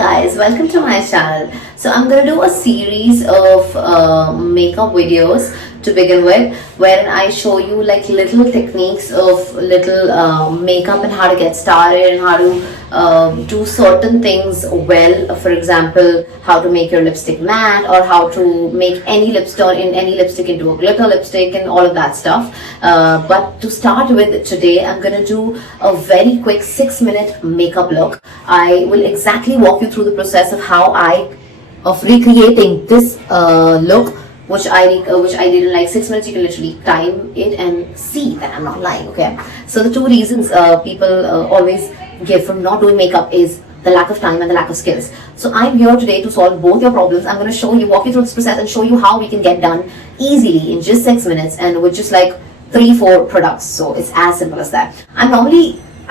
guys, welcome to my channel. So I'm gonna do a series of makeup videos to begin with, wherein I show you like little techniques of little makeup and how to get started and how to do certain things well. For example, how to make your lipstick matte, or how to make any lipstick into a glitter lipstick and all of that stuff. But to start with today, I'm gonna do a very quick 6-minute makeup look. I will exactly walk you through the process of recreating this look, which I did in like 6 minutes. You can literally time it and see that I'm not lying. Okay, so the two reasons people always give from not doing makeup is the lack of time and the lack of skills. So I'm here today to solve both your problems. I'm going to walk you through this process and show you how we can get done easily in just 6 minutes and with just like 3-4 products. So it's as simple as that.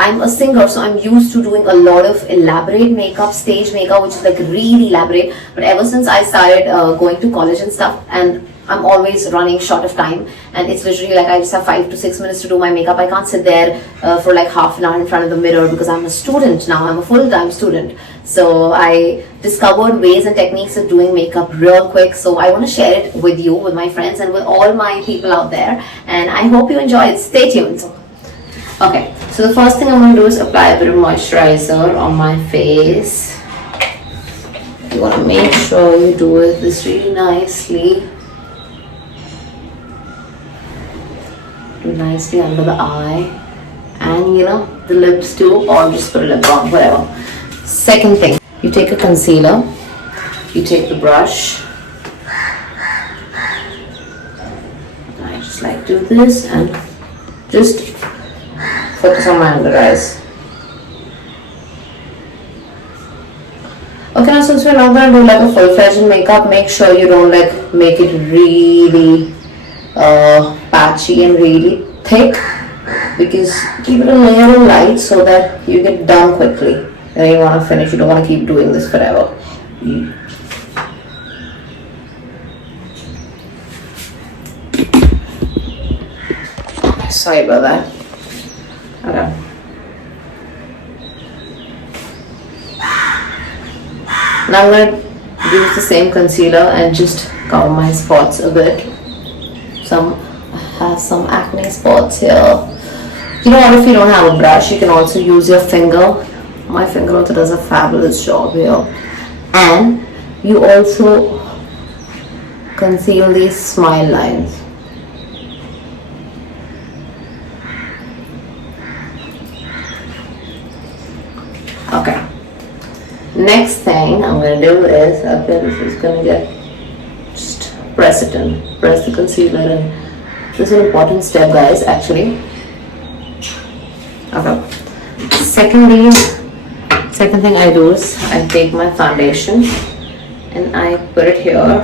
I'm a singer, so I'm used to doing a lot of elaborate makeup, stage makeup, which is like really elaborate. But ever since I started going to college and stuff, and I'm always running short of time, and it's literally like I just have 5 to 6 minutes to do my makeup. I can't sit there for like half an hour in front of the mirror because I'm a student now. I'm a full-time student. So I discovered ways and techniques of doing makeup real quick. So I want to share it with you, with my friends, and with all my people out there. And I hope you enjoy it. Stay tuned. Okay, so the first thing I'm going to do is apply a bit of moisturizer on my face. You want to make sure you do this really nicely. Do nicely under the eye, and the lips too, or just put a lip balm, whatever. Second thing, you take a concealer, you take the brush. I just like do this and just focus on my under eyes. Okay, now since we're not going to do like a full-fledged makeup, make sure you don't like make it really patchy and really thick, because keep it a little light so that you get done quickly. And you want to finish, you don't want to keep doing this forever. Sorry about that. Okay. Now I'm going to use the same concealer and just cover my spots a bit. I have some acne spots here. You know what, if you don't have a brush, you can also use your finger. My finger also does a fabulous job here. And you also conceal these smile lines. Okay. Next thing I'm going to do is, this is going to get, just press it in. Press the concealer in. This is an important step, guys, actually. Okay. Second thing I do is I take my foundation and I put it here.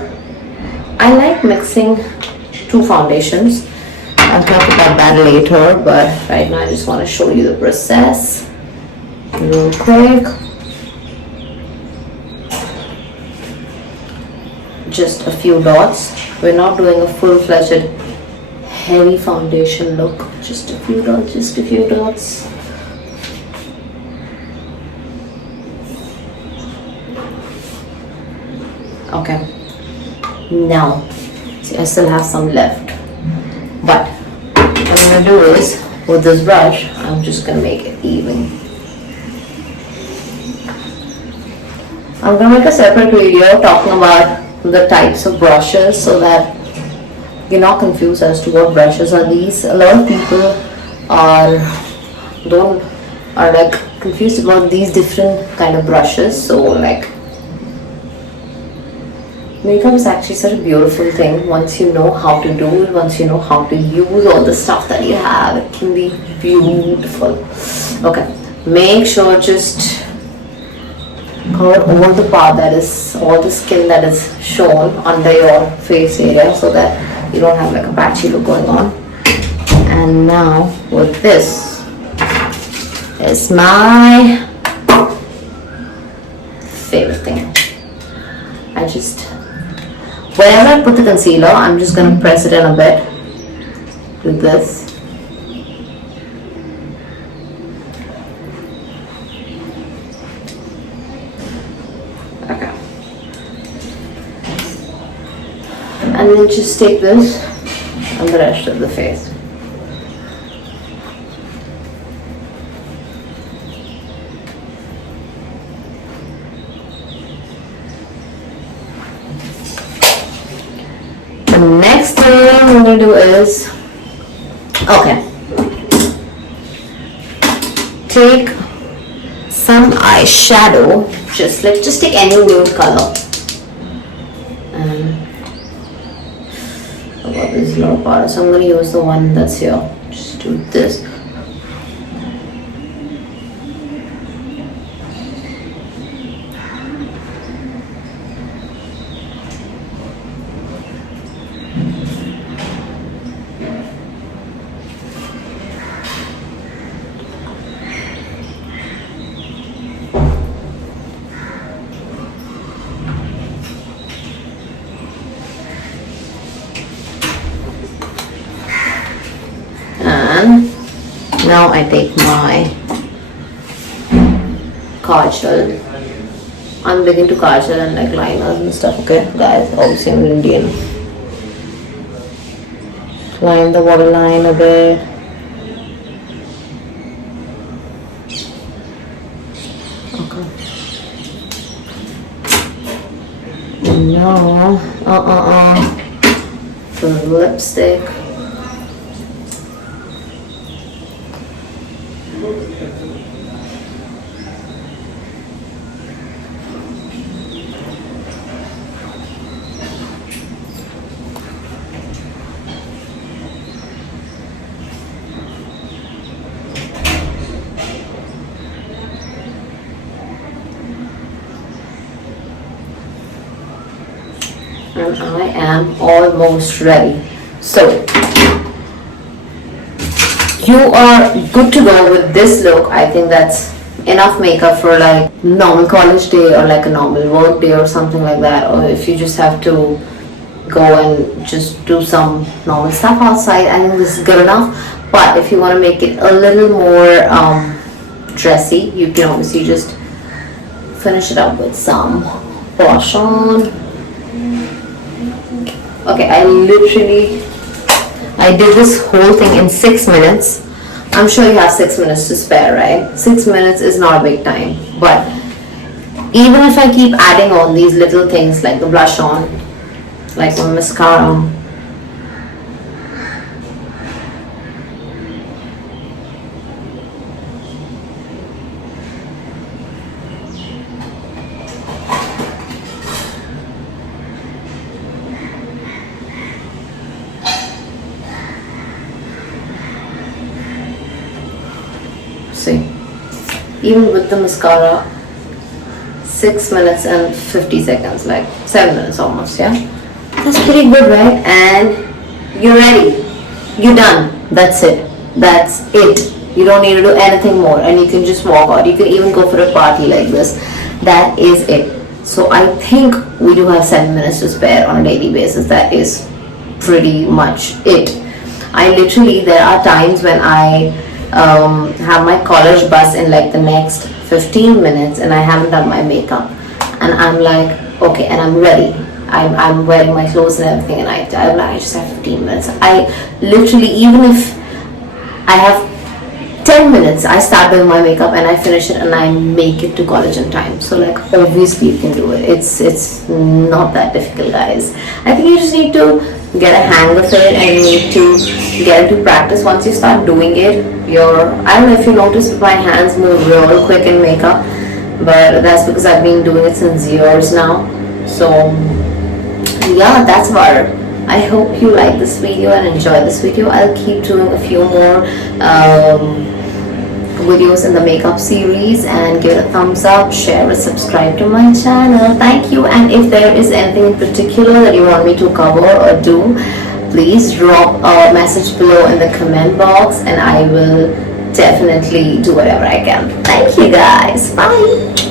I like mixing 2 foundations. I'll talk about that later, but right now I just want to show you the process real quick. Just a few dots. We're not doing a full-fledged heavy foundation look. Just a few dots. Okay. Now, see, I still have some left. But what I'm going to do is, with this brush, I'm just going to make it even. I'm going to make a separate video talking about the types of brushes so that you're not confused as to what brushes are these. A lot of people are like confused about these different kind of brushes. So like, makeup is actually such a beautiful thing. Once you know how to do it, once you know how to use all the stuff that you have, it can be beautiful. Okay, make sure just cover all the part all the skin that is shown under your face area, so that you don't have like a patchy look going on. And now with this is my favorite thing. Wherever I put the concealer, I'm just going to press it in a bit with this. and then just take this on the rest of the face. The next thing I'm going to do is, okay, take some eyeshadow. Let's take any nude color. And about this lower part, so I'm going to use the one that's here. Just do this. Now I take my kajal. I'm big into kajal and like liners and stuff. Okay, guys, obviously I'm Indian. Line the waterline a bit. Okay. Now, the lipstick. And I am almost ready. So you are good to go with this look. I think that's enough makeup for like normal college day or like a normal work day or something like that, or if you just have to go and just do some normal stuff outside. I think this is good enough. But if you want to make it a little more dressy, you can obviously just finish it up with some blush on. Okay, I did this whole thing in 6 minutes. I'm sure you have 6 minutes to spare, right? 6 minutes is not a big time. But even if I keep adding on these little things like the blush on, like my mascara, see, even with the mascara, 6 minutes and 50 seconds, like 7 minutes almost, yeah? That's pretty good, right? And you're ready. You're done. That's it. That's it. You don't need to do anything more, and you can just walk out. You can even go for a party like this. That is it. So I think we do have 7 minutes to spare on a daily basis. That is pretty much it. There are times when I have my college bus in like the next 15 minutes and I haven't done my makeup, and I'm like, okay, and I'm ready. I'm wearing my clothes and everything, and I just have 15 minutes. I literally, even if I have 10 minutes, I start doing my makeup and I finish it and I make it to college in time. So like, obviously you can do it. It's not that difficult, guys. I think you just need to get a hang of it, and you need to get into practice. Once you start doing it, I don't know if you noticed, but my hands move real quick in makeup, but that's because I've been doing it since years now. So yeah, that's about it. I hope you like this video and enjoy this video. I'll keep doing a few more videos in the makeup series, and give it a thumbs up, share it, subscribe to my channel. Thank you. And if there is anything in particular that you want me to cover or do, please drop a message below in the comment box, and I will definitely do whatever I can. Thank you guys. Bye.